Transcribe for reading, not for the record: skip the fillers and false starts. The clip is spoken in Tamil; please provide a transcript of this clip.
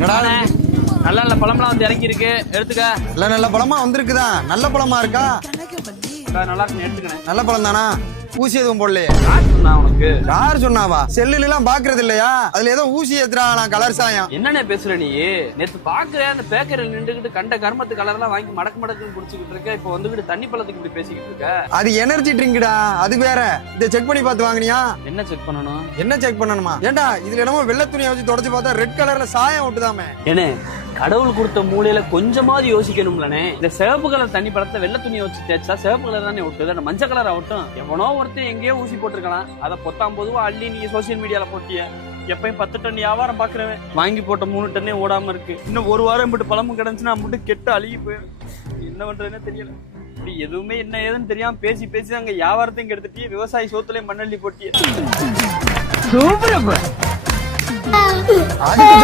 நல்ல நல்ல பழம்லாம் வந்து இறக்கி இருக்கு, எடுத்துக்க. நல்ல நல்ல பழமா வந்திருக்குதா? நல்ல பழமா இருக்கா? நல்லா இருக்கு, எடுத்துக்கிறேன். நல்ல பழம் தானா? ஊசி எதுவும் போடலையே? யார் சொன்னா உனக்கு? யார் சொன்னாவா? செல்லுல எல்லாம் பாக்குறது இல்லையா? அதுல ஏதோ ஊசி ஏத்துறாங்களா கலர் சாயம். என்னண்ணே பேசுற நீ? நேத்து பாக்குறேன் அந்த பேக்கரியில் நின்றுகிட்டு கண்ட கர்மத்து கலர் எல்லாம் வாங்கி மடக்கு மடக்குன்னு குடிச்சுக்கிட்டு இருக்க. இப்ப வந்துகிட்டு தண்ணி பழத்துக்கு இப்படி பேசிக்கிட்டு இருக்க. அது எனர்ஜி ட்ரிங்க்டா, அது வேற. இதை செக் பண்ணி பார்த்து வாங்கினியா? என்ன செக் பண்ணணும்? என்ன செக் பண்ணணுமா? ஏண்டா இதுல என்னமோ வெள்ளை துணியை வச்சு தொடச்சு பார்த்தா ரெட் கலர்ல சாயம் விட்டுதாமே. என்ன கடவுள் கொடுத்த மூலையில கொஞ்சமாவது யோசிக்கணும்லனே. இந்த சிவப்பு கலர் தண்ணி பழத்தை வெள்ளை துணியை வச்சு தேய்ச்சா சிவப்பு கலர் தானே விட்டுது, மஞ்சள் கலர் ஆகட்டும். எவனோ ஒருத்தன் எங்கேயோ ஊசி போட்டிருக்கலாம், அதை 19 அள்ளி நீங்க சோசியல் மீடியால போட்டிய. எப்பயும் 10 டன் வியாபாரம் பாக்குறவன் வாங்கி போட்ட 3 டன்னே ஓடாம இருக்கு. இன்னும் ஒரு வாரம் மட்டும் பழமும் கிடந்துச்சுன்னா மட்டும் கெட்டு அழுகி போயிடும். என்ன பண்றதுன்னு தெரியல. இப்படி எதுவுமே என்ன ஏதுன்னு தெரியாம பேசி பேசி அங்க வியாபாரத்தையும் கெடுத்துட்டு விவசாயி சோத்துலயும் மண்ணள்ளி போட்டிய. அதுக்கு